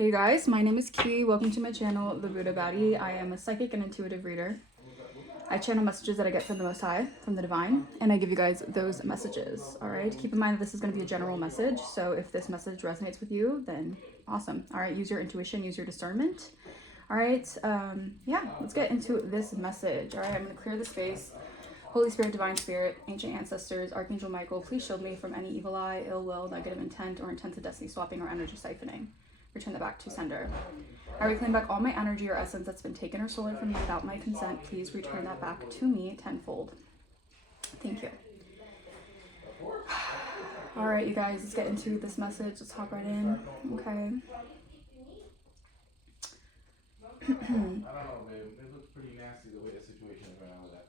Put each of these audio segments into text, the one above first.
Hey guys, my name is Ki. Welcome to my channel, The Buddha Baddie. I am a psychic and intuitive reader. I channel messages that I get from the Most High, from the Divine, and I give you guys those messages. All right, keep in mind that this is going to be a general message, so if this message resonates with you, then awesome. All right, use your intuition, use your discernment. All right, yeah, let's get into this message. All right, I'm going to clear the space. Holy Spirit, Divine Spirit, Ancient Ancestors, Archangel Michael, please shield me from any evil eye, ill will, negative intent, or intensive destiny swapping or energy siphoning. Return that back to sender. I reclaim back all my energy or essence that's been taken or stolen from me without my consent. Please return that back to me tenfold. Thank you. All right, you guys, let's get into this message. Let's hop right in. Okay. I don't know, babe. It looks pretty nasty the way the situation is right now with that.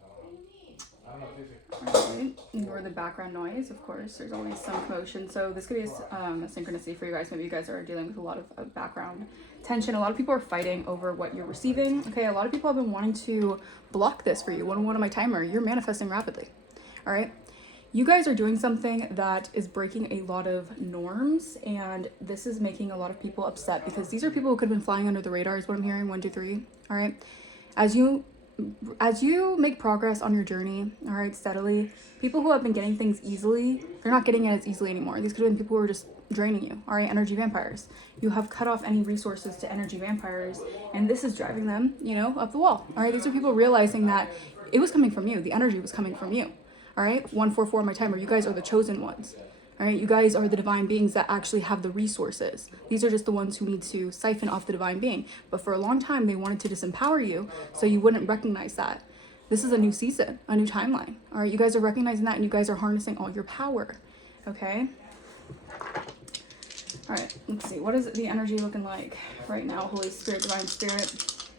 I don't know if Alright, ignore the background noise, of course. There's always some commotion. So this could be a synchronicity for you guys. Maybe you guys are dealing with a lot of background tension. A lot of people are fighting over what you're receiving. Okay, a lot of people have been wanting to block this for you. 101 on my timer. You're manifesting rapidly. All right. You guys are doing something that is breaking a lot of norms, and this is making a lot of people upset because these are people who could have been flying under the radar is what I'm hearing. 1, 2, 3. All right. As you make progress on your journey, all right, steadily, people who have been getting things easily, they're not getting it as easily anymore. These could have been people who are just draining you, all right, energy vampires. You have cut off any resources to energy vampires, and this is driving them, you know, up the wall, all right? These are people realizing that it was coming from you. The energy was coming from you, all right? 144 on my timer. You guys are the chosen ones. All right, you guys are the divine beings that actually have the resources. These are just the ones who need to siphon off the divine being. But for a long time, they wanted to disempower you so you wouldn't recognize that. This is a new season, a new timeline. All right, you guys are recognizing that and you guys are harnessing all your power. Okay. All right, let's see. What is the energy looking like right now? Holy Spirit, Divine Spirit.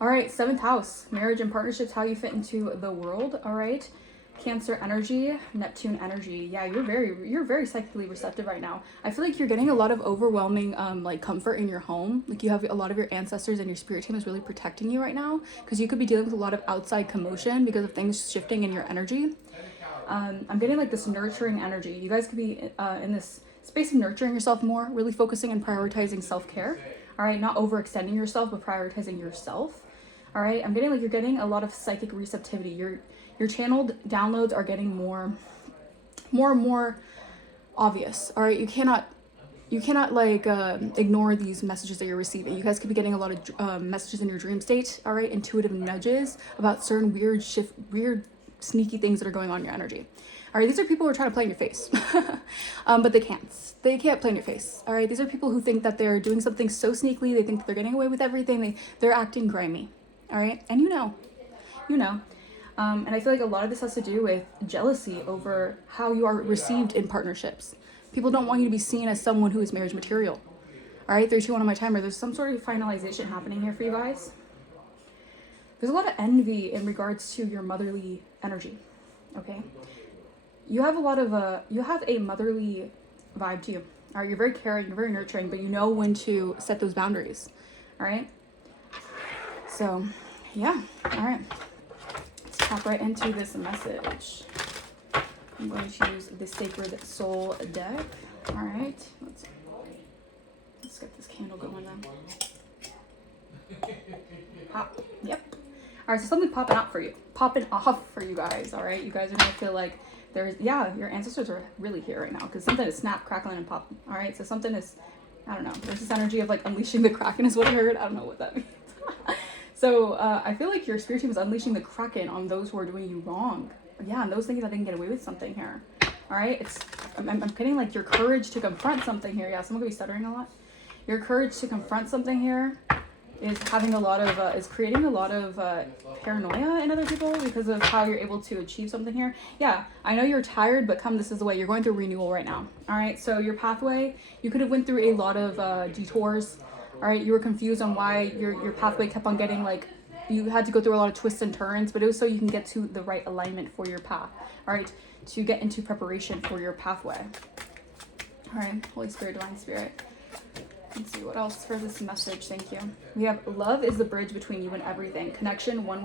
All right, 7th house, marriage and partnerships, how you fit into the world. All right. Cancer energy, Neptune energy. Yeah, you're very psychically receptive right now. I feel like you're getting a lot of overwhelming like comfort in your home. Like you have a lot of your ancestors and your spirit team is really protecting you right now because you could be dealing with a lot of outside commotion because of things shifting in your energy. I'm getting like this nurturing energy. You guys could be in this space of nurturing yourself more, really focusing and prioritizing self-care. All right, not overextending yourself, but prioritizing yourself. All right, I'm getting like you're getting a lot of psychic receptivity. Your channeled downloads are getting more and more obvious. All right, you cannot like ignore these messages that you're receiving. You guys could be getting a lot of messages in your dream state. All right, intuitive nudges about certain weird sneaky things that are going on in your energy. All right, these are people who are trying to play in your face, but they can't play in your face. All right, these are people who think that they're doing something so sneakily. They think that they're getting away with everything. They're acting grimy. All right, and you know. And I feel like a lot of this has to do with jealousy over how you are received in partnerships. People don't want you to be seen as someone who is marriage material. All right, 321 on my timer. There's some sort of finalization happening here for you guys. There's a lot of envy in regards to your motherly energy. Okay, you have a motherly vibe to you. All right, you're very caring, you're very nurturing, but you know when to set those boundaries. All right. So, yeah. All right. Hop right into this message. I'm going to use the Sacred Soul deck. All right, let's get this candle going then. Pop. Yep. All right, so something popping off for you guys. All right, you guys are gonna feel like your ancestors are really here right now because something is snap, crackling, and popping. All right, so something is, I don't know. There's this energy of like unleashing the Kraken is what I heard. I don't know what that means. So I feel like your spirit team is unleashing the Kraken on those who are doing you wrong. Yeah, and those thinking that they can get away with something here. All right, I'm getting like your courage to confront something here. Yeah, someone could be stuttering a lot. Your courage to confront something here is having a lot of is creating a lot of paranoia in other people because of how you're able to achieve something here. Yeah, I know you're tired, but this is the way. You're going through renewal right now. All right, so your pathway, you could have went through a lot of detours. All right, you were confused on why your pathway kept on getting like, you had to go through a lot of twists and turns, but it was so you can get to the right alignment for your path. All right, to get into preparation for your pathway. All right, Holy Spirit, Divine Spirit. Let's see what else for this message. Thank you. We have love is the bridge between you and everything. Connection, one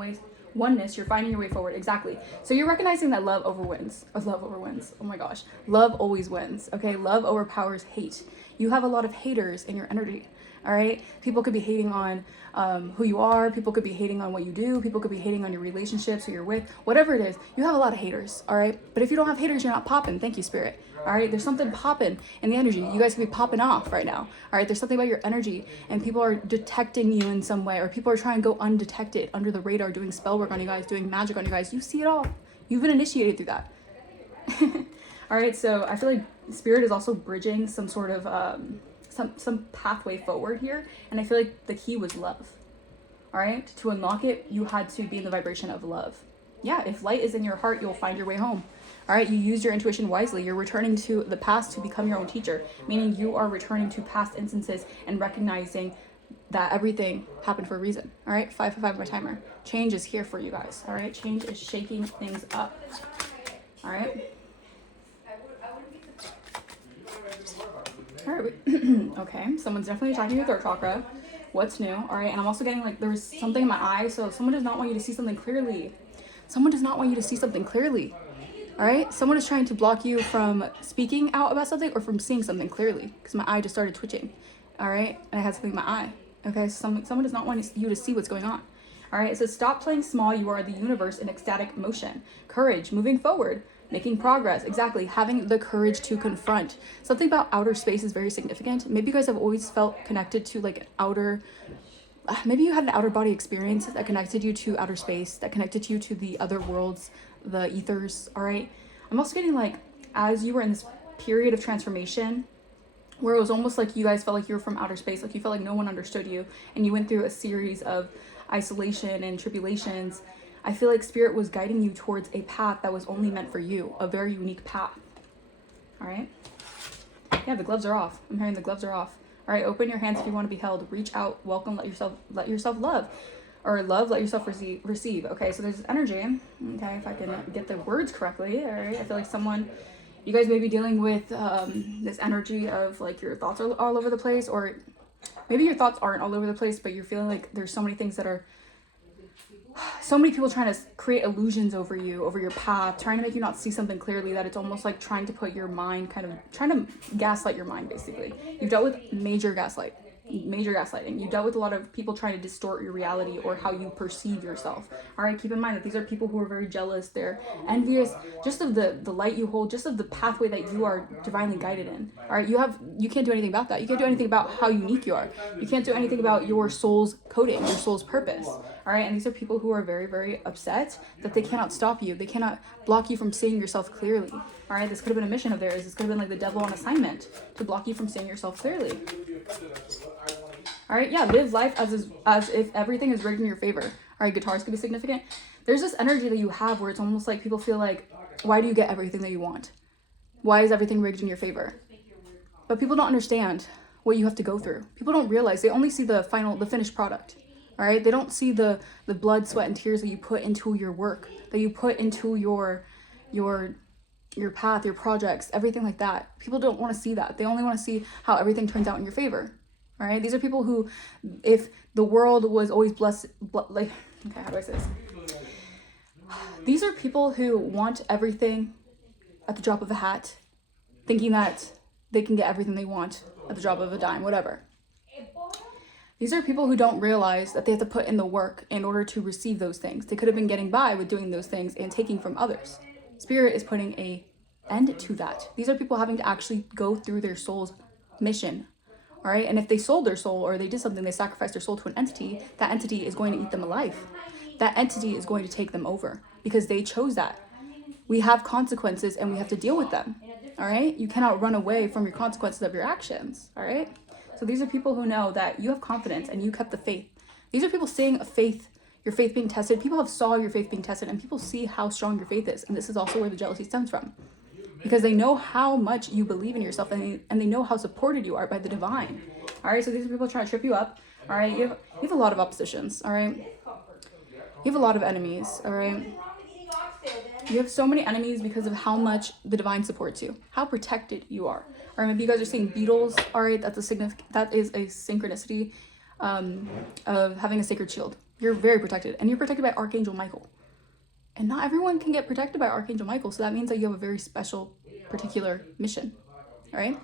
Oneness, you're finding your way forward. Exactly. So you're recognizing that love overwins. Or love overwins. Oh my gosh. Love always wins. Okay. Love overpowers hate. You have a lot of haters in your energy. All right. People could be hating on who you are. People could be hating on what you do. People could be hating on your relationships, who you're with, whatever it is. You have a lot of haters. All right. But if you don't have haters, you're not popping. Thank you, Spirit. All right. There's something popping in the energy. You guys could be popping off right now. All right. There's something about your energy and people are detecting you in some way, or people are trying to go undetected under the radar, doing spell work on you guys, doing magic on you guys. You see it all. You've been initiated through that. All right. So I feel like Spirit is also bridging some sort of, some pathway forward here. And I feel like the key was love. All right. To unlock it, you had to be in the vibration of love. Yeah. If light is in your heart, you'll find your way home. All right. You use your intuition wisely. You're returning to the past to become your own teacher, meaning you are returning to past instances and recognizing that everything happened for a reason. All right. 5 for 5 my timer. Change is here for you guys. All right. Change is shaking things up. All right. All right. Okay. Someone's definitely attacking your throat chakra. What's new? All right. And I'm also getting like there was something in my eye. So someone does not want you to see something clearly. Someone does not want you to see something clearly. All right. Someone is trying to block you from speaking out about something or from seeing something clearly because my eye just started twitching. All right. And I had something in my eye. Okay. So someone does not want you to see what's going on. All right. It says stop playing small. You are the universe in ecstatic motion. Courage. Moving forward. Making progress. Exactly. Having the courage to confront. Something about outer space is very significant. Maybe you guys have always felt connected to like outer, maybe you had an outer body experience that connected you to outer space, that connected you to the other worlds, the ethers. All right. I'm also getting like, as you were in this period of transformation, where it was almost like you guys felt like you were from outer space, like you felt like no one understood you, and you went through a series of isolation and tribulations. I feel like Spirit was guiding you towards a path that was only meant for you, a very unique path. All right. Yeah, the gloves are off. I'm hearing the gloves are off. All right. Open your hands if you want to be held. Reach out. Welcome. Let yourself love, or love. Let yourself receive. Okay. So there's energy. Okay. If I can get the words correctly. All right. I feel like you guys may be dealing with this energy of like your thoughts are all over the place, or maybe your thoughts aren't all over the place, but you're feeling like there's so many things that are. So many people trying to create illusions over you, over your path, trying to make you not see something clearly, that it's almost like trying to put your mind, kind of trying to gaslight your mind, basically. You've dealt with major gaslighting. You dealt with a lot of people trying to distort your reality or how you perceive yourself. All right, keep in mind that these are people who are very jealous. They're envious just of the light you hold, just of the pathway that you are divinely guided in. All right, you can't do anything about that. You can't do anything about how unique you are. You can't do anything about your soul's coding, your soul's purpose. All right, and these are people who are very, very upset that they cannot stop you. They cannot block you from seeing yourself clearly. All right, this could have been a mission of theirs. This could have been like the devil on assignment to block you from seeing yourself clearly. All right, yeah, live life as if everything is rigged in your favor. All right, guitars could be significant. There's this energy that you have where it's almost like people feel like, why do you get everything that you want? Why is everything rigged in your favor? But people don't understand what you have to go through. People don't realize. They only see the finished product. All right, they don't see the blood, sweat, and tears that you put into your work, that you put into your path, your projects, everything like that. People don't want to see that. They only want to see how everything turns out in your favor. All right, these are people who, if the world was always blessed, okay, how do I say this? These are people who want everything at the drop of a hat, thinking that they can get everything they want at the drop of a dime, whatever. These are people who don't realize that they have to put in the work in order to receive those things. They could have been getting by with doing those things and taking from others. Spirit is putting an end to that. These are people having to actually go through their soul's mission. All right. And if they sold their soul or they did something, they sacrificed their soul to an entity, that entity is going to eat them alive. That entity is going to take them over because they chose that. We have consequences and we have to deal with them. All right. You cannot run away from your consequences of your actions. All right. So these are people who know that you have confidence and you kept the faith. These are people seeing your faith being tested. People have saw your faith being tested and people see how strong your faith is. And this is also where the jealousy stems from. Because they know how much you believe in yourself and they know how supported you are by the divine. All right, so these are people trying to trip you up. All right, you have a lot of oppositions. All right, you have a lot of enemies. All right, you have so many enemies because of how much the divine supports you, how protected you are. All right, maybe you guys are seeing beetles. All right, that is a synchronicity of having a sacred shield. You're very protected, and you're protected by Archangel Michael. And not everyone can get protected by Archangel Michael, so that means that you have a very special, particular mission, all right?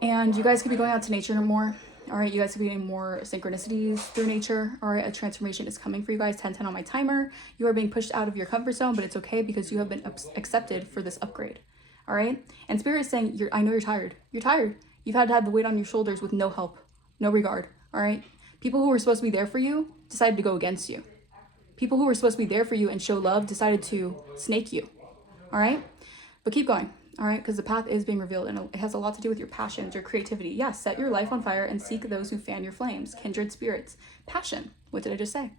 And you guys could be going out to nature more, all right? You guys could be getting more synchronicities through nature, all right? A transformation is coming for you guys. 10-10 on my timer. You are being pushed out of your comfort zone, but it's okay because you have been accepted for this upgrade, all right? And Spirit is saying, I know you're tired. You're tired. You've had to have the weight on your shoulders with no help, no regard, all right? People who were supposed to be there for you decided to go against you. People who were supposed to be there for you and show love decided to snake you, all right? But keep going, all right? Because the path is being revealed, and it has a lot to do with your passions, your creativity. Yes, set your life on fire and seek those who fan your flames. Kindred spirits. Passion. What did I just say?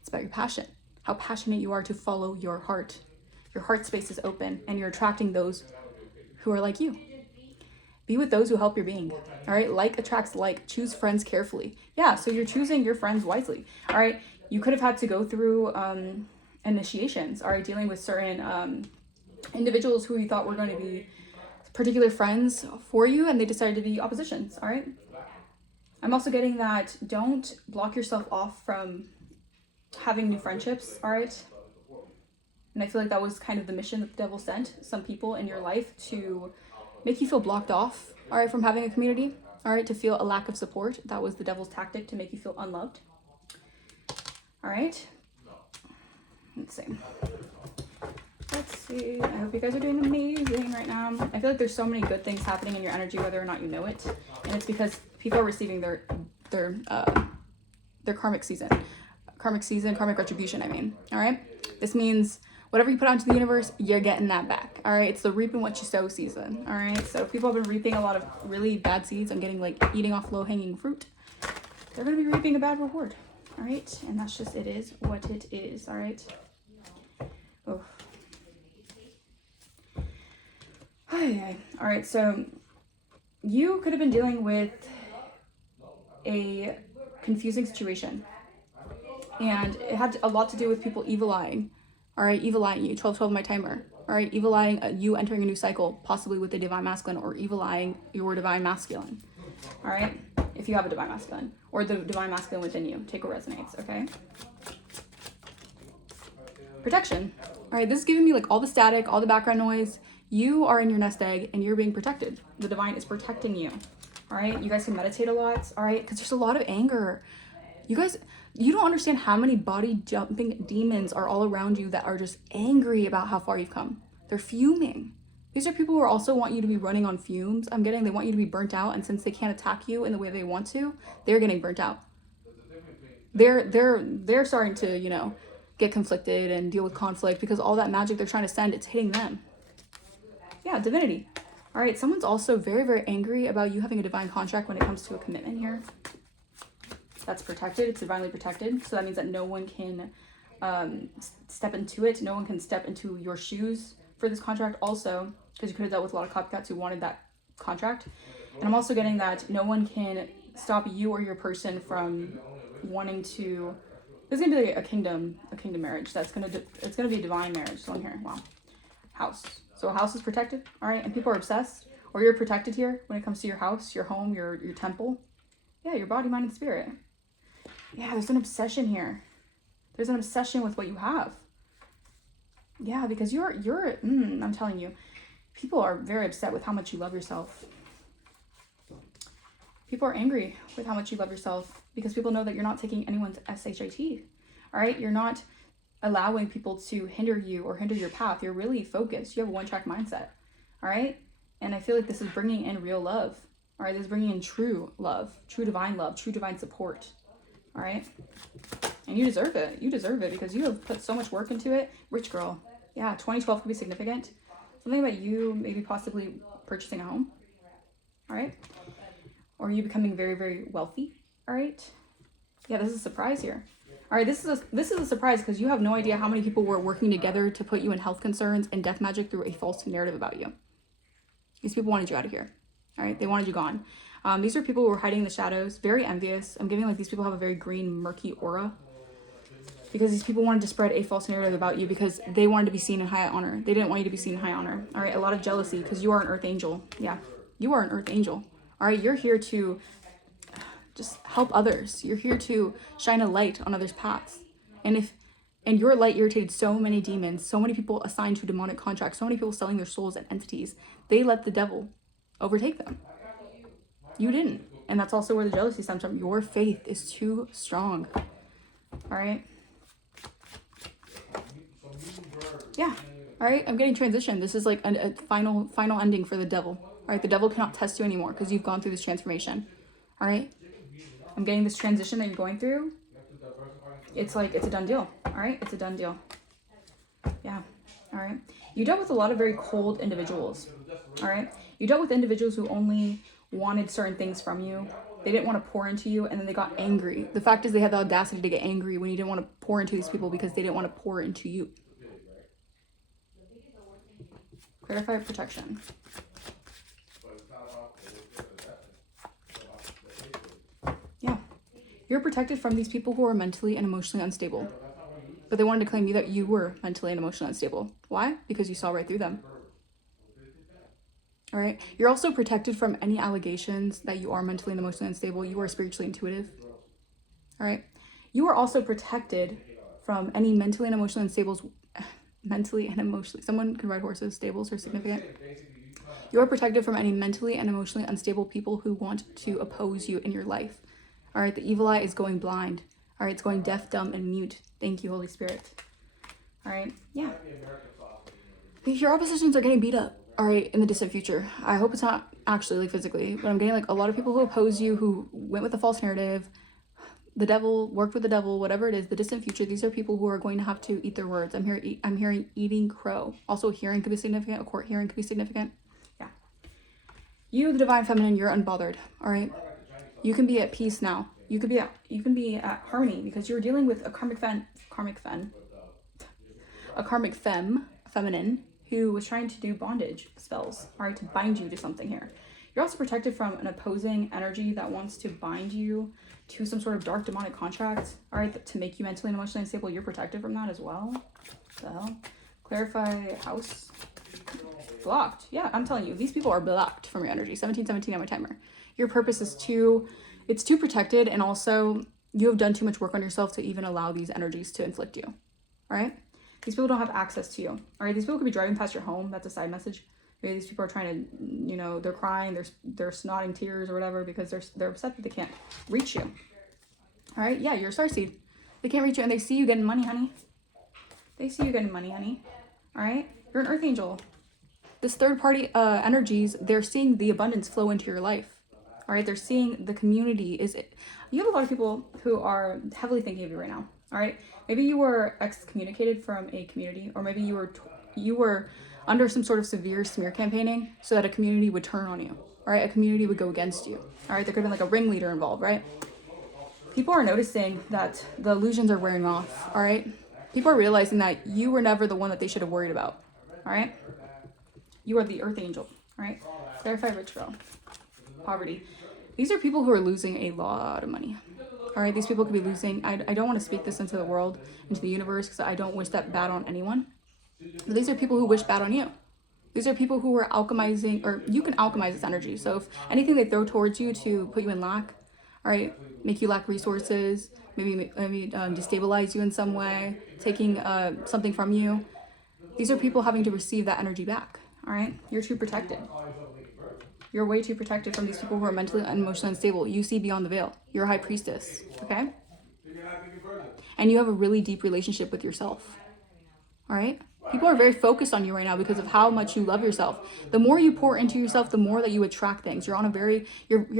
It's about your passion. How passionate you are to follow your heart. Your heart space is open, and you're attracting those who are like you. Be with those who help your being, all right? Like attracts like. Choose friends carefully. Yeah, so you're choosing your friends wisely, all right? You could have had to go through initiations, all right? Dealing with certain individuals who you thought were going to be particular friends for you, and they decided to be oppositions, all right? I'm also getting that don't block yourself off from having new friendships, all right? And I feel like that was kind of the mission that the devil sent some people in your life to make you feel blocked off, all right, from having a community, all right, to feel a lack of support. That was the devil's tactic to make you feel unloved. All right. Let's see. I hope you guys are doing amazing right now. I feel like there's so many good things happening in your energy, whether or not you know it. And it's because people are receiving their karmic season. Karmic retribution, I mean. All right. This means whatever you put out into the universe, you're getting that back. All right. It's the reaping what you sow season. All right. So if people have been reaping a lot of really bad seeds and getting like eating off low hanging fruit, they're going to be reaping a bad reward. All right. And that's just, it is what it is. All right. Oh. All right. So you could have been dealing with a confusing situation, and it had a lot to do with people evil eyeing. All right, evil eyeing you. 12-12 my timer. All right, evil eyeing you entering a new cycle, possibly with the divine masculine, or evil eyeing your divine masculine. All right, if you have a divine masculine, or the divine masculine within you. Take what resonates, okay? Protection. All right, this is giving me like all the static, all the background noise. You are in your nest egg and you're being protected. The divine is protecting you. All right, you guys can meditate a lot. All right, because there's a lot of anger. You guys, you don't understand how many body jumping demons are all around you that are just angry about how far you've come. They're fuming. These are people who also want you to be running on fumes. I'm getting they want you to be burnt out, and since they can't attack you in the way they want to, they're getting burnt out. They're starting to, you know, get conflicted and deal with conflict because all that magic they're trying to send, it's hitting them. Yeah, divinity. All right, someone's also very, very angry about you having a divine contract when it comes to a commitment here. That's protected. It's divinely protected. So that means that no one can step into it. No one can step into your shoes for this contract also, because you could have dealt with a lot of copycats who wanted that contract. And I'm also getting that no one can stop you or your person from wanting to. This is gonna be like a kingdom marriage. It's gonna be a divine marriage. So in here, wow, house. So a house is protected, all right, and people are obsessed, or you're protected here when it comes to your house, your home, your temple. Yeah, your body, mind, and spirit. Yeah, there's an obsession here. There's an obsession with what you have. Yeah, because I'm telling you, people are very upset with how much you love yourself. People are angry with how much you love yourself because people know that you're not taking anyone's SHIT. All right, you're not allowing people to hinder you or hinder your path. You're really focused. You have a one-track mindset. All right, and I feel like this is bringing in real love. All right, this is bringing in true love, true divine support. All right, and you deserve it. You deserve it because you have put so much work into it. Rich girl. Yeah, 2012 could be significant. Something about you maybe possibly purchasing a home. All right, or you becoming very, very wealthy. All right, yeah, this is a surprise here. All right, this is a surprise because you have no idea how many people were working together to put you in health concerns and death magic through a false narrative about you. These people wanted you out of here. All right, they wanted you gone. These are people who were hiding in the shadows, very envious. I'm giving like these people have a very green, murky aura because these people wanted to spread a false narrative about you because they wanted to be seen in high honor. They didn't want you to be seen in high honor. All right, a lot of jealousy because you are an earth angel. Yeah, you are an earth angel. All right, you're here to just help others. You're here to shine a light on others' paths. And your light irritated so many demons, so many people assigned to demonic contracts, so many people selling their souls and entities. They let the devil overtake them. You didn't. And that's also where the jealousy stems from. Your faith is too strong. All right? Yeah. All right? I'm getting transition. This is like a final ending for the devil. All right? The devil cannot test you anymore because you've gone through this transformation. All right? I'm getting this transition that you're going through. It's like, it's a done deal. All right? It's a done deal. Yeah. All right? You dealt with a lot of very cold individuals. All right? You dealt with individuals who only wanted certain things from you. They didn't want to pour into you, and then they got angry. The fact is they had the audacity to get angry when you didn't want to pour into these people because they didn't want to pour into you. Clarify protection. Yeah. You're protected from these people who are mentally and emotionally unstable. But they wanted to claim you that you were mentally and emotionally unstable. Why? Because you saw right through them. All right. You're also protected from any allegations that you are mentally and emotionally unstable. You are spiritually intuitive. All right. You are also protected from any mentally and emotionally unstable. Someone can ride horses. Stables are significant. You are protected from any mentally and emotionally unstable people who want to oppose you in your life. All right. The evil eye is going blind. All right. It's going deaf, dumb, and mute. Thank you, Holy Spirit. All right. Yeah. Your oppositions are getting beat up. All right, in the distant future. I hope it's not actually like physically, but I'm getting like a lot of people who oppose you, who went with the false narrative, the devil, worked with the devil, whatever it is, the distant future. These are people who are going to have to eat their words. I'm hearing eating crow. Also, hearing could be significant. A court hearing could be significant. Yeah. You, the divine feminine, you're unbothered. All right. You can be at peace now. You can be at harmony because you're dealing with a karmic feminine, who was trying to do bondage spells, all right, to bind you to something here. You're also protected from an opposing energy that wants to bind you to some sort of dark demonic contract, all right, to make you mentally and emotionally unstable. You're protected from that as well. So, clarify house. Blocked. Yeah, I'm telling you, these people are blocked from your energy. 1717 on my timer. Your purpose is too protected, and also you have done too much work on yourself to even allow these energies to inflict you, all right? These people don't have access to you. All right, these people could be driving past your home. That's a side message. Maybe these people are trying to, they're crying, they're snotting tears or whatever because they're upset that they can't reach you. All right, yeah, you're a starseed. They can't reach you, and they see you getting money, honey. They see you getting money, honey. All right, you're an earth angel. This third party energies, they're seeing the abundance flow into your life. All right, they're seeing the community. You have a lot of people who are heavily thinking of you right now. All right, maybe you were excommunicated from a community, or maybe you were under some sort of severe smear campaigning so that a community would turn on you. All right, a community would go against you. All right, there could have been like a ringleader involved, right? People are noticing that the illusions are wearing off. All right, people are realizing that you were never the one that they should have worried about. All right, you are the earth angel. All right, clarify rich girl. Poverty. These are people who are losing a lot of money. All right, these people could be losing. I don't want to speak this into the world, into the universe, because I don't wish that bad on anyone. But these are people who wish bad on you. These are people who are alchemizing, or you can alchemize this energy. So if anything they throw towards you to put you in lack, all right, make you lack resources, maybe destabilize you in some way, taking something from you. These are people having to receive that energy back. All right, you're too protected. You're way too protected from these people who are mentally and emotionally unstable. You see beyond the veil. You're a high priestess, okay? And you have a really deep relationship with yourself, all right? People are very focused on you right now because of how much you love yourself. The more you pour into yourself, the more that you attract things. You're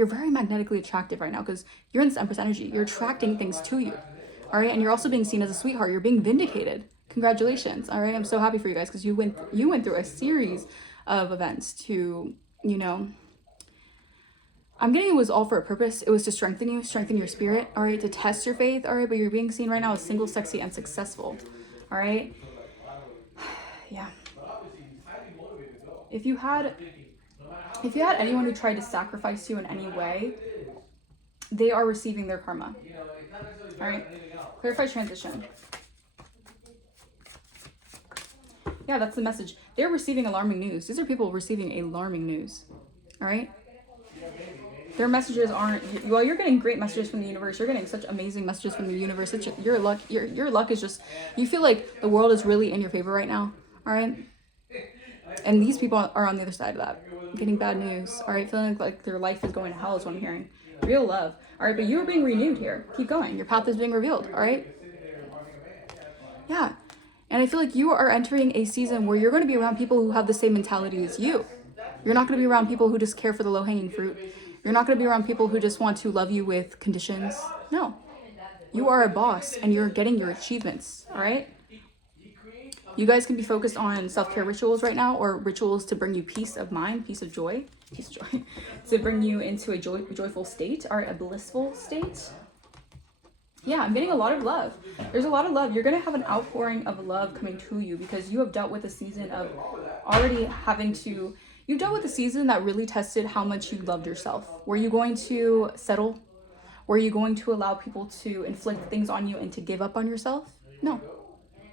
very magnetically attractive right now because you're in this Empress energy. You're attracting things to you, all right? And you're also being seen as a sweetheart. You're being vindicated. Congratulations, all right? I'm so happy for you guys because you went through a series of events to, I'm getting it was all for a purpose. It was to strengthen your spirit, all right, to test your faith, all right, but you're being seen right now as single, sexy, and successful, all right? Yeah. If you had anyone who tried to sacrifice you in any way, they are receiving their karma, all right? Clarify transition. Yeah, that's the message. They're receiving alarming news. These are people receiving alarming news, all right? Their messages aren't, well, you're getting great messages from the universe. You're getting such amazing messages from the universe. Your luck is just, you feel like the world is really in your favor right now. All right. And these people are on the other side of that, getting bad news. All right. Feeling like their life is going to hell is what I'm hearing. Real love. All right. But you're being renewed here. Keep going. Your path is being revealed. All right. Yeah. And I feel like you are entering a season where you're going to be around people who have the same mentality as you. You're not going to be around people who just care for the low-hanging fruit. You're not going to be around people who just want to love you with conditions. No. You are a boss and you're getting your achievements, all right? You guys can be focused on self-care rituals right now, or rituals to bring you peace of mind, peace of joy, to bring you into a joyful state, or a blissful state. Yeah, I'm getting a lot of love. There's a lot of love. You're going to have an outpouring of love coming to you because you have dealt with a season of already having to... You dealt with a season that really tested how much you loved yourself. Were you going to settle? Were you going to allow people to inflict things on you and to give up on yourself? No,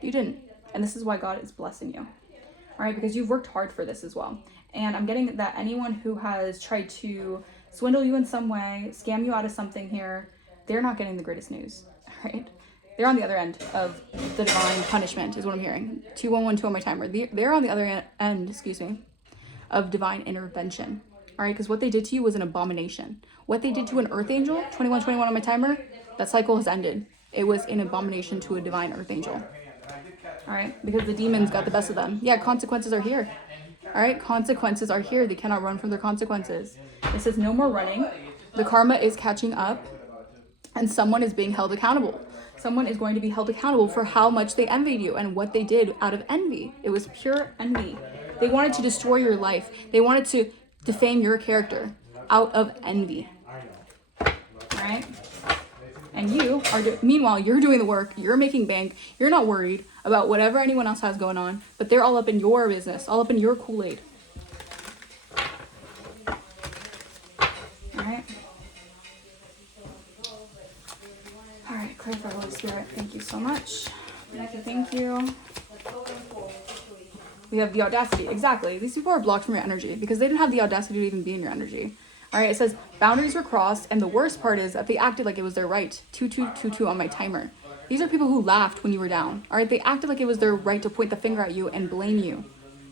you didn't. And this is why God is blessing you. All right, because you've worked hard for this as well. And I'm getting that anyone who has tried to swindle you in some way, scam you out of something here, they're not getting the greatest news, all right? They're on the other end of the divine punishment is what I'm hearing. 2112 on my timer. They're on the other end, of divine intervention. All right, because what they did to you was an abomination. What they did to an earth angel, 2121 on my timer, that cycle has ended. It was an abomination to a divine earth angel. All right, because the demons got the best of them. Yeah, consequences are here. All right, consequences are here. They cannot run from their consequences. It says no more running. The karma is catching up and someone is being held accountable. Someone is going to be held accountable for how much they envied you and what they did out of envy. It was pure envy. They wanted to destroy your life. They wanted to defame your character out of envy. All right? And you are, meanwhile, you're doing the work. You're making bank. You're not worried about whatever anyone else has going on. But they're all up in your business, all up in your Kool-Aid. All right? All right, clear for Holy Spirit. Thank you so much. Thank you. We have the audacity. Exactly. These people are blocked from your energy because they didn't have the audacity to even be in your energy. All right. It says boundaries were crossed. And the worst part is that they acted like it was their right. 2222 on my timer. These are people who laughed when you were down. All right. They acted like it was their right to point the finger at you and blame you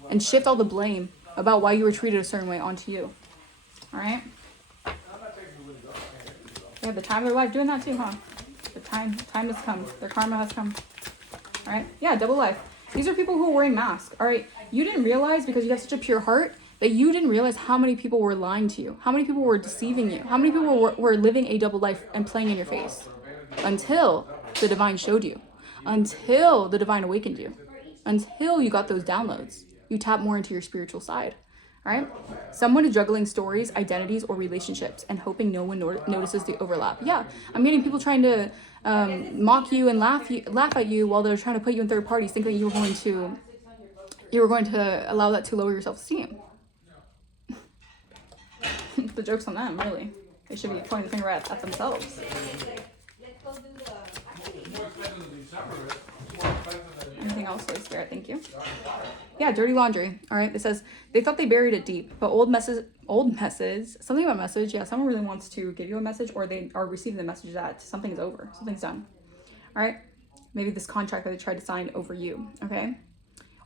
and shift all the blame about why you were treated a certain way onto you. All right. They have the time of their life doing that too, huh? The time has come. Their karma has come. All right. Yeah. Double life. These are people who are wearing masks, all right? You didn't realize, because you have such a pure heart, that you didn't realize how many people were lying to you, how many people were deceiving you, how many people were living a double life and playing in your face until the divine showed you, until the divine awakened you, until you got those downloads. You tap more into your spiritual side, all right? Someone is juggling stories, identities, or relationships and hoping no one notices the overlap. Yeah, I'm getting people trying to mock you and laugh at you while they're trying to put you in third parties, thinking you were going to allow that to lower your self-esteem. The joke's on them, really. They should be pointing the finger at themselves. Anything else, Holy Spirit? Thank you. Yeah, dirty laundry. All right. It says they thought they buried it deep, but old messes, something about message. Yeah, someone really wants to give you a message, or they are receiving the message that something's over, something's done. All right. Maybe this contract that they tried to sign over you. Okay.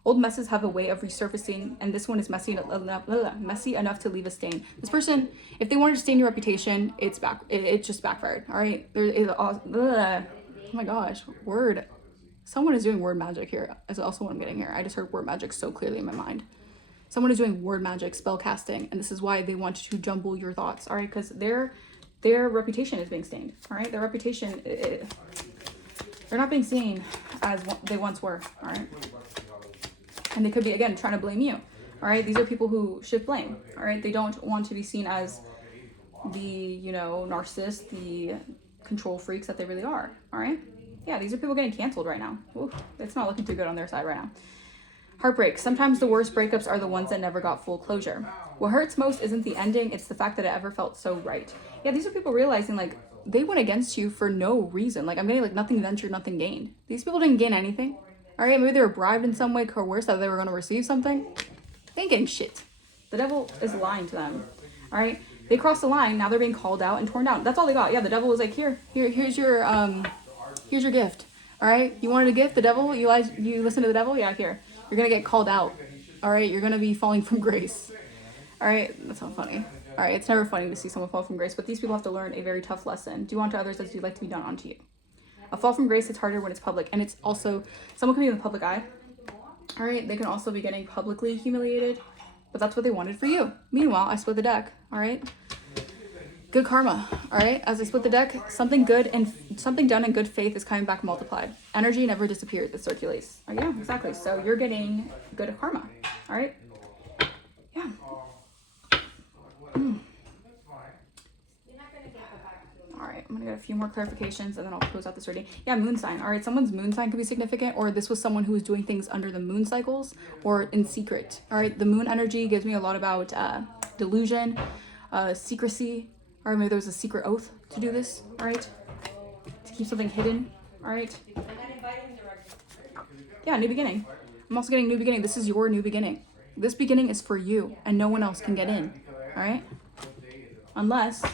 Old messes have a way of resurfacing, and this one is messy enough to leave a stain. This person, if they wanted to stain your reputation, it just backfired. All right. Oh my gosh, word. Someone is doing word magic here. Is also what I'm getting here. I just heard word magic so clearly in my mind. Someone is doing word magic, spell casting, and this is why they want to jumble your thoughts. All right, because their reputation is being stained. All right, their reputation, they're not being seen as they once were. All right, and they could be again trying to blame you. All right, these are people who shift blame. All right, they don't want to be seen as the narcissist, the control freaks that they really are. All right. Yeah, these are people getting canceled right now. Ooh, it's not looking too good on their side right now. Heartbreak. Sometimes the worst breakups are the ones that never got full closure. What hurts most isn't the ending, it's the fact that it ever felt so right. Yeah, these are people realizing, like, they went against you for no reason. Like, I'm getting, like, nothing ventured, nothing gained. These people didn't gain anything. All right, maybe they were bribed in some way, coerced that they were going to receive something. They ain't getting shit. The devil is lying to them. All right, They crossed the line. Now they're being called out and torn down. That's all they got. Yeah, the devil was like, here's your gift. All right, you wanted a gift. The devil, you listen to the devil. Yeah, here. You're gonna get called out. All right, you're gonna be falling from grace. All right, that's not funny. All right, it's never funny to see someone fall from grace, but these people have to learn a very tough lesson. Do unto others as you'd like to be done unto you. A fall from grace is harder when it's public, and it's also, someone can be in the public eye. All right, they can also be getting publicly humiliated, but that's what they wanted for you. Meanwhile, I split the deck. All right, good karma. All right, as I split the deck, something good and something done in good faith is coming back multiplied. Energy never disappears; it circulates. Oh, yeah, exactly. So you're getting good karma. All right. Yeah. All right, I'm gonna get a few more clarifications and then I'll close out this reading. Yeah, moon sign. All right, someone's moon sign could be significant, or this was someone who was doing things under the moon cycles or in secret. All right, the moon energy gives me a lot about delusion, secrecy, or maybe there was a secret oath to do this. All right, to keep something hidden. All right. Yeah, new beginning. I'm also getting new beginning. This is your new beginning. This beginning is for you and no one else can get in. All right, unless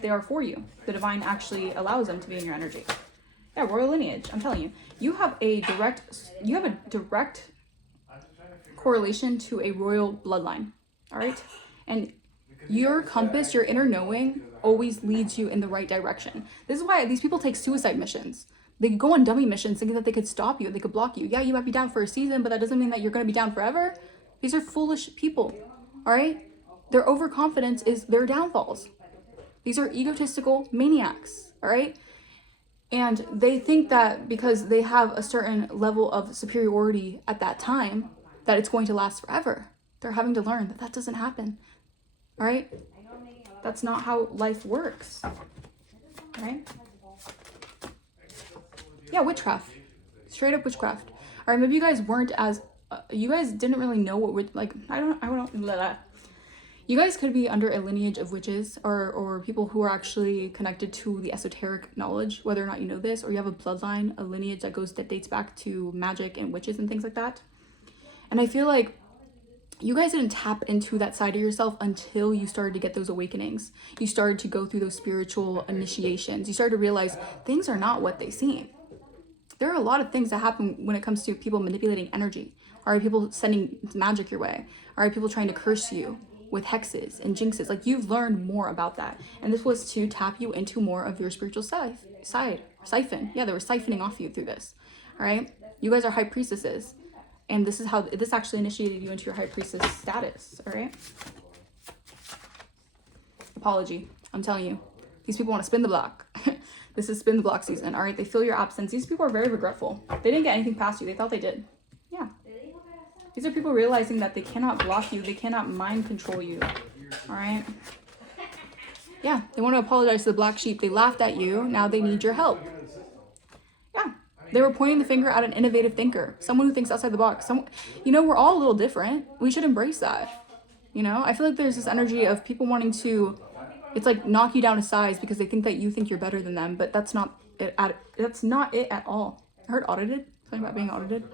they are for you. The divine actually allows them to be in your energy. Yeah, royal lineage. I'm telling you, you have a direct correlation to a royal bloodline. All right, and your compass, your inner knowing, always leads you in the right direction. This is why these people take suicide missions. They go on dummy missions thinking that they could stop you, they could block you. Yeah, you might be down for a season, but that doesn't mean that you're going to be down forever. These are foolish people. All right, their overconfidence is their downfalls. These are egotistical maniacs, all right? And they think that because they have a certain level of superiority at that time, that it's going to last forever. They're having to learn that that doesn't happen, all right? That's not how life works, all right? Yeah, witchcraft, straight up witchcraft. All right, maybe you guys weren't as, you guys didn't really know what, I don't, blah, blah. You guys could be under a lineage of witches or people who are actually connected to the esoteric knowledge, whether or not you know this, or you have a bloodline, a lineage that dates back to magic and witches and things like that. And I feel like you guys didn't tap into that side of yourself until you started to get those awakenings. You started to go through those spiritual initiations. You started to realize things are not what they seem. There are a lot of things that happen when it comes to people manipulating energy. Are people sending magic your way? Are people trying to curse you with hexes and jinxes? Like, you've learned more about that. And this was to tap you into more of your spiritual side. Siphon. Yeah, they were siphoning off you through this. All right? You guys are high priestesses. And this is how this actually initiated you into your high priestess status. All right? Apology. I'm telling you. These people want to spin the block. This is spin the block season. All right? They feel your absence. These people are very regretful. They didn't get anything past you. They thought they did. Yeah. These are people realizing that they cannot block you. They cannot mind control you. All right? Yeah, they want to apologize to the black sheep. They laughed at you. Now they need your help. Yeah. They were pointing the finger at an innovative thinker. Someone who thinks outside the box. We're all a little different. We should embrace that. I feel like there's this energy of people wanting to, it's like knock you down a size because they think that you think you're better than them. But that's not it at all. I heard audited. Something about being audited.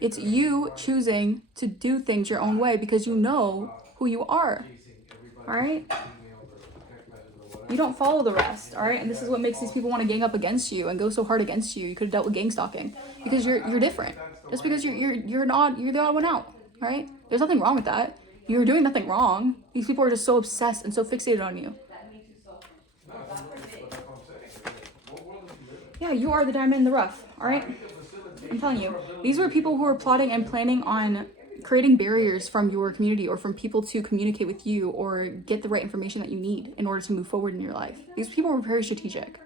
It's you choosing to do things your own way because you know who you are, all right? You don't follow the rest, all right? And this is what makes these people want to gang up against you and go so hard against you. You could have dealt with gang stalking because you're different. Just because you're the odd one out, all right? There's nothing wrong with that. You're doing nothing wrong. These people are just so obsessed and so fixated on you. Yeah, you are the diamond in the rough, all right? I'm telling you, these were people who were plotting and planning on creating barriers from your community or from people to communicate with you or get the right information that you need in order to move forward in your life. These people were very strategic,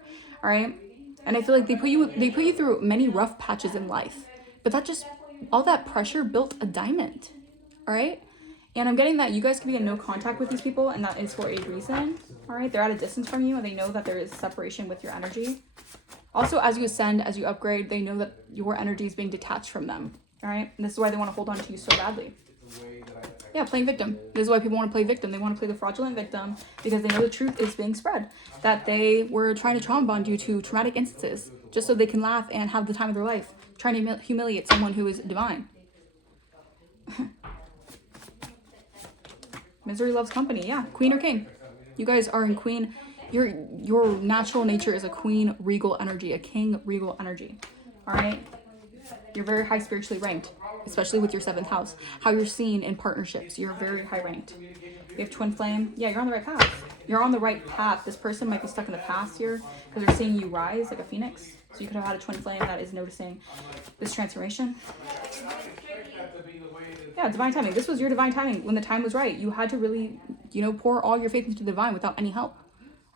all right? And I feel like they put you through many rough patches in life, but all that pressure built a diamond, all right? And I'm getting that you guys can be in no contact with these people, and that is for a reason, all right? They're at a distance from you, and they know that there is separation with your energy. Also, as you ascend, as you upgrade, they know that your energy is being detached from them, all right? And this is why they want to hold on to you so badly. Yeah, playing victim. This is why people want to play victim. They want to play the fraudulent victim because they know the truth is being spread, that they were trying to trauma bond you to traumatic instances just so they can laugh and have the time of their life, trying to humiliate someone who is divine. Misery loves company, yeah. Queen or king. You guys are in queen. Your natural nature is a queen regal energy, a king regal energy. All right. You're very high spiritually ranked, especially with your 7th house. How you're seen in partnerships. You're very high ranked. You have twin flame. Yeah, you're on the right path. You're on the right path. This person might be stuck in the past here because they're seeing you rise like a phoenix. So you could have had a twin flame that is noticing this transformation. Yeah, divine timing. This was your divine timing when the time was right. You had to really, pour all your faith into the divine without any help.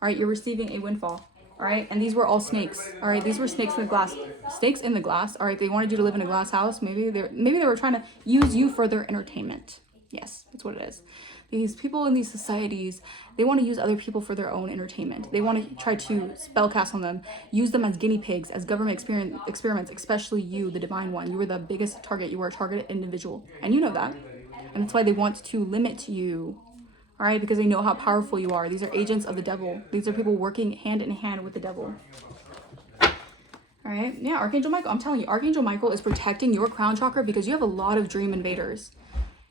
All right, you're receiving a windfall. All right, and these were all snakes. All right, these were snakes in the glass. Snakes in the glass. All right, they wanted you to live in a glass house. Maybe they were trying to use you for their entertainment. Yes, that's what it is. These people in these societies, they want to use other people for their own entertainment. They want to try to spellcast on them, use them as guinea pigs, as government experiments, especially you, the divine one. You were the biggest target. You were a targeted individual, and you know that. And that's why they want to limit you. All right, because they know how powerful you are. These are agents of the devil. These are people working hand in hand with the devil. All right, yeah, Archangel Michael. I'm telling you, Archangel Michael is protecting your crown chakra because you have a lot of dream invaders.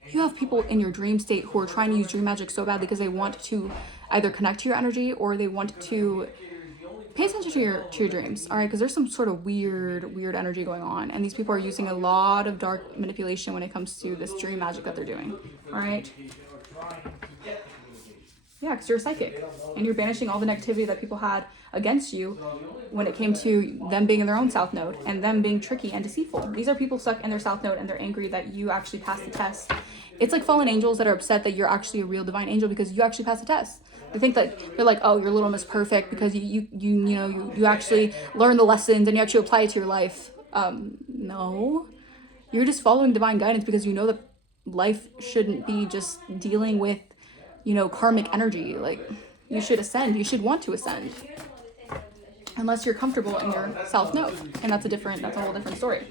You have people in your dream state who are trying to use dream magic so bad because they want to either connect to your energy or they want to pay attention to your dreams. All right, because there's some sort of weird energy going on, and these people are using a lot of dark manipulation when it comes to this dream magic that they're doing. All right. Yeah, because you're a psychic and you're banishing all the negativity that people had against you when it came to them being in their own south node and them being tricky and deceitful. These are people stuck in their south node and they're angry that you actually passed the test. It's like fallen angels that are upset that you're actually a real divine angel because you actually passed the test. They think that they're like, oh, you're Little Miss Perfect because you actually learn the lessons and you actually apply it to your life. No, you're just following divine guidance because you know that life shouldn't be just dealing with karmic energy. Like, you should ascend. You should want to ascend. Unless you're comfortable in your south node. And that's a whole different story.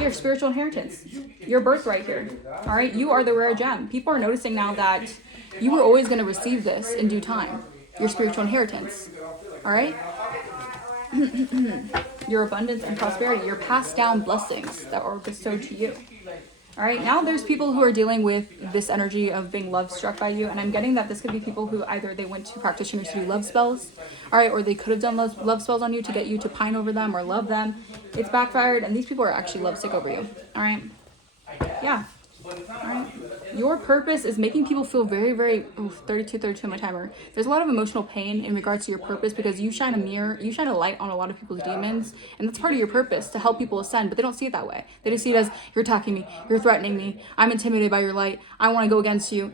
Your spiritual inheritance. Your birthright here. All right? You are the rare gem. People are noticing now that you were always going to receive this in due time. Your spiritual inheritance. All right? Your abundance and prosperity. Your passed down blessings that are bestowed to you. All right, now there's people who are dealing with this energy of being love struck by you. And I'm getting that this could be people who either they went to practitioners to do love spells, all right, or they could have done love spells on you to get you to pine over them or love them. It's backfired, and these people are actually lovesick over you. All right, yeah. All right. Your purpose is making people feel very, very 32 on my timer. There's a lot of emotional pain in regards to your purpose because you shine a light on a lot of people's demons, and that's part of your purpose, to help people ascend, but they don't see it that way. They just see it as, you're attacking me, you're threatening me, I'm intimidated by your light, I want to go against you.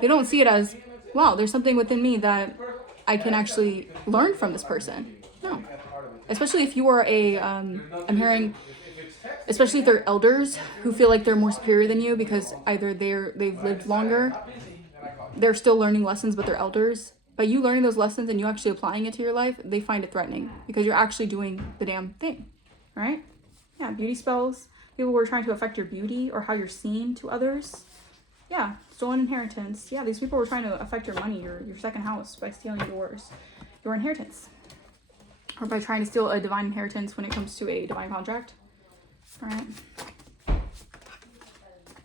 They don't see it as, wow, there's something within me that I can actually learn from this person. No. Especially if you are I'm hearing, especially if they're elders who feel like they're more superior than you because either they've lived longer, they're still learning lessons, but they're elders. By you learning those lessons and you actually applying it to your life, they find it threatening because you're actually doing the damn thing, right? Yeah, beauty spells. People who are trying to affect your beauty or how you're seen to others. Yeah, stolen inheritance. Yeah, these people were trying to affect your money, your second house, by stealing your inheritance. Or by trying to steal a divine inheritance when it comes to a divine contract. All right.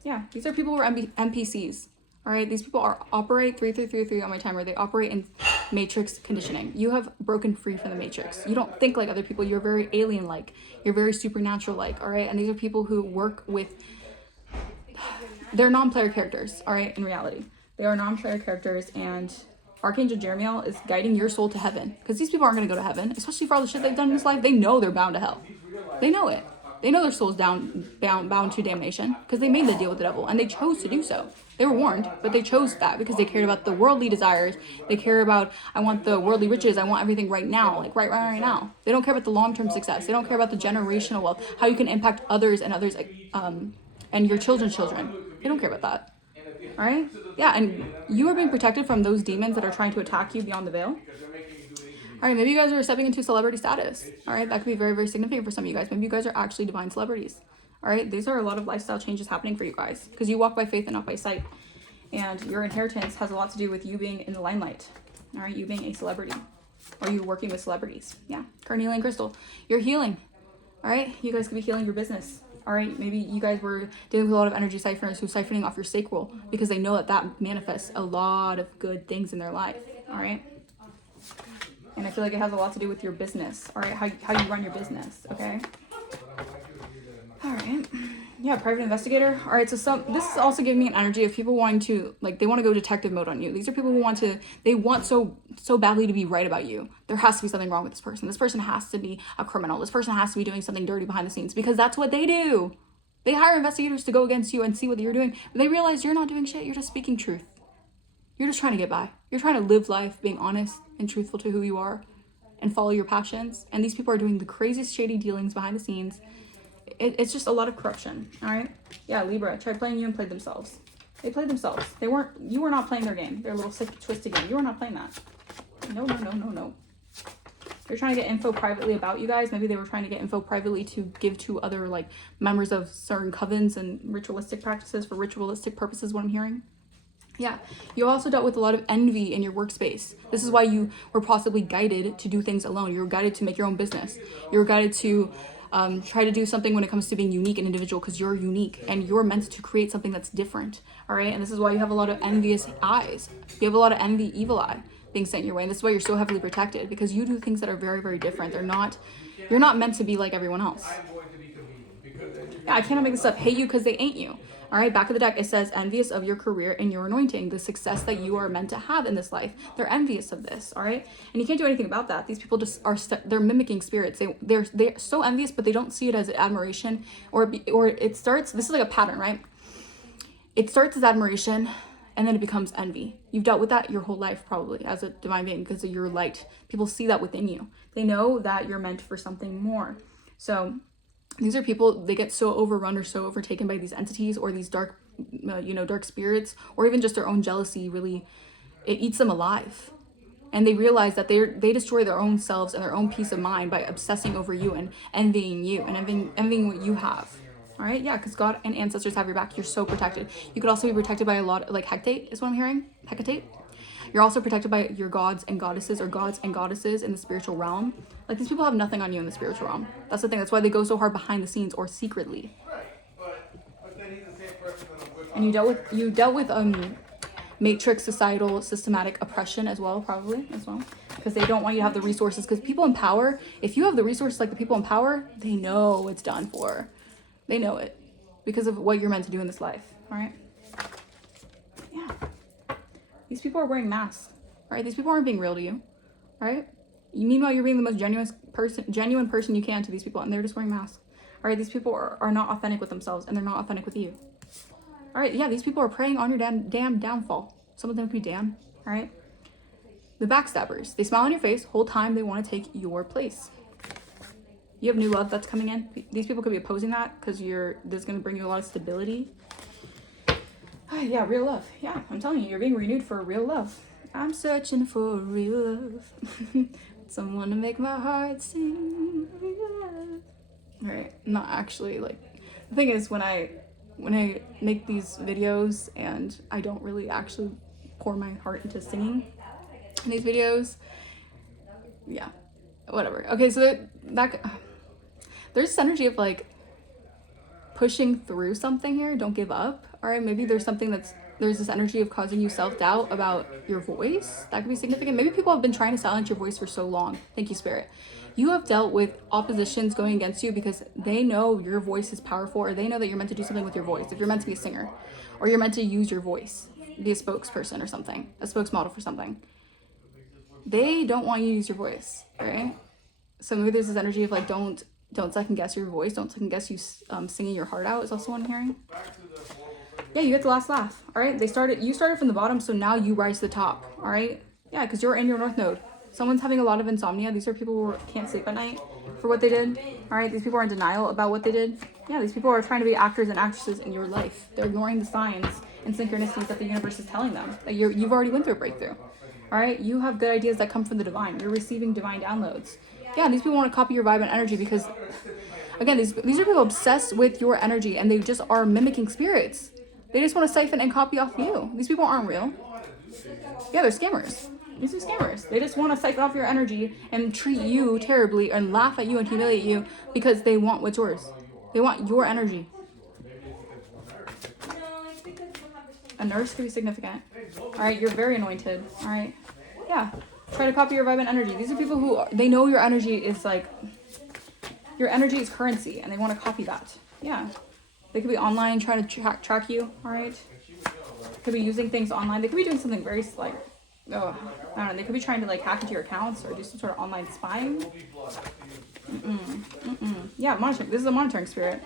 Yeah, these are people who are NPCs. All right, these people operate 3333 on my timer. They operate in matrix conditioning. You have broken free from the matrix. You don't think like other people. You're very alien-like. You're very supernatural-like. All right, and these are people who work with. They're non-player characters. All right, in reality, they are non-player characters, and Archangel Jeremiel is guiding your soul to heaven because these people aren't going to go to heaven, especially for all the shit they've done in this life. They know they're bound to hell. They know it. They know their soul's bound to damnation because they made the deal with the devil and they chose to do so. They were warned, but they chose that because they cared about the worldly desires. They care about, I want the worldly riches. I want everything right now, like right now. They don't care about the long-term success. They don't care about the generational wealth, how you can impact others and your children's children. They don't care about that. All right? Yeah, and you are being protected from those demons that are trying to attack you beyond the veil. All right, maybe you guys are stepping into celebrity status. All right, that could be very, very significant for some of you guys. Maybe you guys are actually divine celebrities. All right, these are a lot of lifestyle changes happening for you guys because you walk by faith and not by sight. And your inheritance has a lot to do with you being in the limelight. All right, you being a celebrity or you working with celebrities. Yeah, carnelian crystal. You're healing. All right, you guys could be healing your business. All right, maybe you guys were dealing with a lot of energy siphoners who's siphoning off your sacral because they know that that manifests a lot of good things in their life. All right. And I feel like it has a lot to do with your business. All right, how you run your business. Okay. All right. Yeah, private investigator. All right, so this is also giving me an energy of people wanting to, like, they want to go detective mode on you. These are people who they want so badly to be right about you. There has to be something wrong with this person. This person has to be a criminal. This person has to be doing something dirty behind the scenes because that's what they do. They hire investigators to go against you and see what you're doing. But they realize you're not doing shit. You're just speaking truth. You're just trying to get by. You're trying to live life being honest and truthful to who you are and follow your passions. And these people are doing the craziest shady dealings behind the scenes. It's just a lot of corruption. All right. Yeah, Libra tried playing you and played themselves. They played themselves. You were not playing their game. Their little sick twisted game. You were not playing that. No. They're trying to get info privately about you guys. Maybe they were trying to get info privately to give to other, like, members of certain covens and ritualistic practices for ritualistic purposes, what I'm hearing. Yeah, you also dealt with a lot of envy in your workspace. This is why you were possibly guided to do things alone. You were guided to make your own business. You were guided to try to do something when it comes to being unique and individual, because you're unique and you're meant to create something that's different. All right. And this is why you have a lot of envious eyes. You have a lot of envy, evil eye being sent your way. And this is why you're so heavily protected, because you do things that are very, very different. You're not meant to be like everyone else. Yeah, I cannot make this up. Hate you because they ain't you. All right, back of the deck, it says envious of your career and your anointing, the success that you are meant to have in this life. They're envious of this, all right? And you can't do anything about that. These people just they're mimicking spirits. They're so envious, but they don't see it as admiration or it starts, this is like a pattern, right? It starts as admiration and then it becomes envy. You've dealt with that your whole life probably as a divine being because of your light. People see that within you. They know that you're meant for something more. So these are people, they get so overrun or so overtaken by these entities or these dark, dark spirits, or even just their own jealousy. Really, it eats them alive. And they realize that they destroy their own selves and their own peace of mind by obsessing over you and envying you and envying what you have. All right, yeah, because God and ancestors have your back. You're so protected. You could also be protected by a lot, like Hecate is what I'm hearing. Hecate. You're also protected by your gods and goddesses in the spiritual realm. Like, these people have nothing on you in the spiritual realm. That's the thing. That's why they go so hard behind the scenes or secretly. And you dealt with matrix, societal, systematic oppression as well, because they don't want you to have the resources. Because people in power, if you have the resources like the people in power, they know it's done for. They know it because of what you're meant to do in this life. All right. Yeah. These people are wearing masks, right? These people aren't being real to you, right? Meanwhile, you're being the most genuine person you can to these people, and they're just wearing masks. All right, these people are not authentic with themselves, and they're not authentic with you. All right, yeah, these people are preying on your damn downfall. Some of them could be damn, all right? The backstabbers, they smile on your face, whole time they want to take your place. You have new love that's coming in. These people could be opposing that because this is going to bring you a lot of stability. Yeah, real love. Yeah, I'm telling you, you're being renewed for real love. I'm searching for real love. Someone to make my heart sing real love. All right, not actually, like, the thing is, when I make these videos and I don't really actually pour my heart into singing in these videos, yeah, whatever. Okay, so there's this energy of, like, pushing through something here. Don't give up. All right, maybe there's this energy of causing you self-doubt about your voice. That could be significant. Maybe people have been trying to silence your voice for so long. Thank you, Spirit. You have dealt with oppositions going against you because they know your voice is powerful, or they know that you're meant to do something with your voice. If you're meant to be a singer, or you're meant to use your voice, be a spokesperson or something, a spokesmodel for something, they don't want you to use your voice, right? So maybe there's this energy of, like, don't second guess your voice. Don't second guess you singing your heart out is also what I'm hearing. Yeah, you get the last laugh. All right, you started from the bottom, so now you rise to the top. All right, yeah, because you're in your north node. Someone's having a lot of insomnia. These are people who can't sleep at night for what they did. All right, these people are in denial about what they did. Yeah, these people are trying to be actors and actresses in your life. They're ignoring the signs and synchronicities that the universe is telling them. That you've already went through a breakthrough. All right, you have good ideas that come from the divine. You're receiving divine downloads. Yeah, these people want to copy your vibe and energy because, again, these are people obsessed with your energy, and they just are mimicking spirits. They just want to siphon and copy off you. These people aren't real. Yeah, they're scammers. These are scammers. They just want to siphon off your energy and treat you terribly and laugh at you and humiliate you because they want what's yours. They want your energy. A nurse could be significant. All right, you're very anointed. All right, yeah. Try to copy your vibe and energy. These are people who they know your energy is like, your energy is currency, and they want to copy that. Yeah, they could be online trying to track you. All right, could be using things online. They could be doing something very like, oh, I don't know. They could be trying to like hack into your accounts or do some sort of online spying. Yeah, monitoring. This is a monitoring spirit.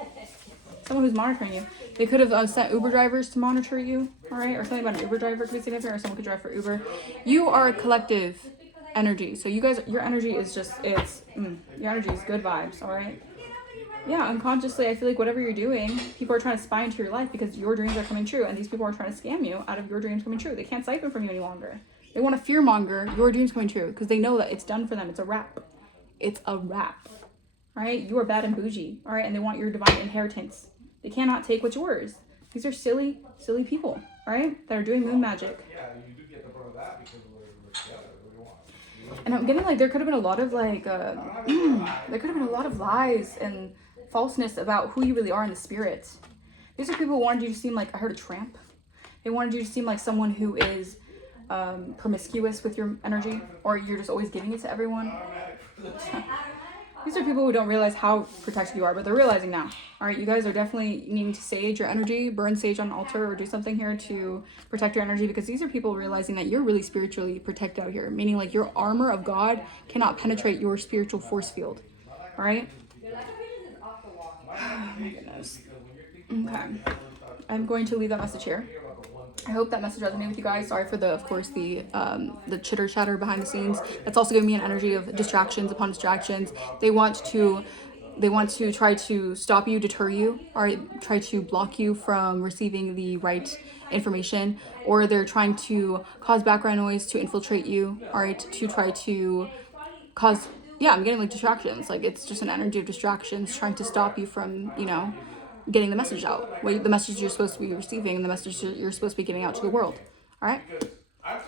Someone who's monitoring you. They could have sent Uber drivers to monitor you, all right? Or something about an Uber driver could be significant, or someone could drive for Uber. You are a collective energy. So you guys, your energy is just, your energy is good vibes, all right? Yeah, unconsciously, I feel like whatever you're doing, people are trying to spy into your life because your dreams are coming true, and these people are trying to scam you out of your dreams coming true. They can't siphon from you any longer. They want to fearmonger your dreams coming true because they know that it's done for them. It's a wrap. It's a wrap, right? You are bad and bougie, all right? And they want your divine inheritance. They cannot take what's yours. These are silly, silly people, right? That are doing moon magic. Yeah, you do get the brunt of that because we're together. What do you want? And I'm getting like there could have been a lot of like, there could have been a lot of lies and falseness about who you really are in the spirit. These are people who wanted you to seem like, I heard a tramp. They wanted you to seem like someone who is promiscuous with your energy, or you're just always giving it to everyone. These are people who don't realize how protected you are, but they're realizing now. All right, you guys are definitely needing to sage your energy, burn sage on an altar, or do something here to protect your energy, because these are people realizing that you're really spiritually protected out here, meaning like your armor of God cannot penetrate your spiritual force field. All right? Oh my goodness. Okay. I'm going to leave that message here. I hope that message resonated with you guys. Sorry for the chitter chatter behind the scenes. That's also giving me an energy of distractions upon distractions. They want to try to stop you, deter you, or try to block you from receiving the right information, or they're trying to cause background noise to infiltrate you, all right, to try to cause, I'm getting like distractions. Like it's just an energy of distractions trying to stop you from, getting the message out. The message you're supposed to be receiving and the message you're supposed to be giving out to the world. All right? All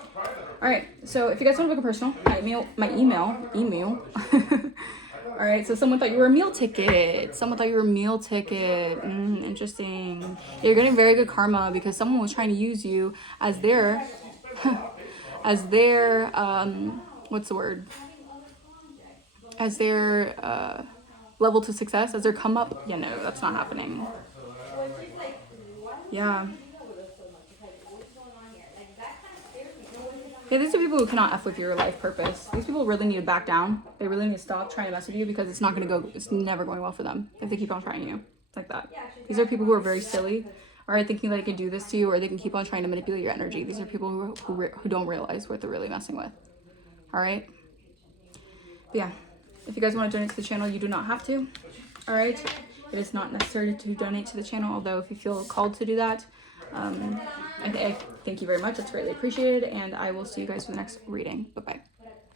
right. So if you guys want to book a personal, my email. All right. So someone thought you were a meal ticket. Interesting. You're getting very good karma because someone was trying to use you as their, what's the word? As their, level to success, as their come up. Yeah, no, that's not happening. Yeah. Yeah, these are people who cannot F with your life purpose. These people really need to back down. They really need to stop trying to mess with you because it's never going well for them if they keep on trying you. It's like that. These are people who are very silly, or thinking that they can do this to you, or they can keep on trying to manipulate your energy. These are people who don't realize what they're really messing with. All right? But yeah. If you guys want to donate to the channel, you do not have to. All right? It is not necessary to donate to the channel, although if you feel called to do that, I thank you very much. It's greatly appreciated, and I will see you guys for the next reading. Bye-bye.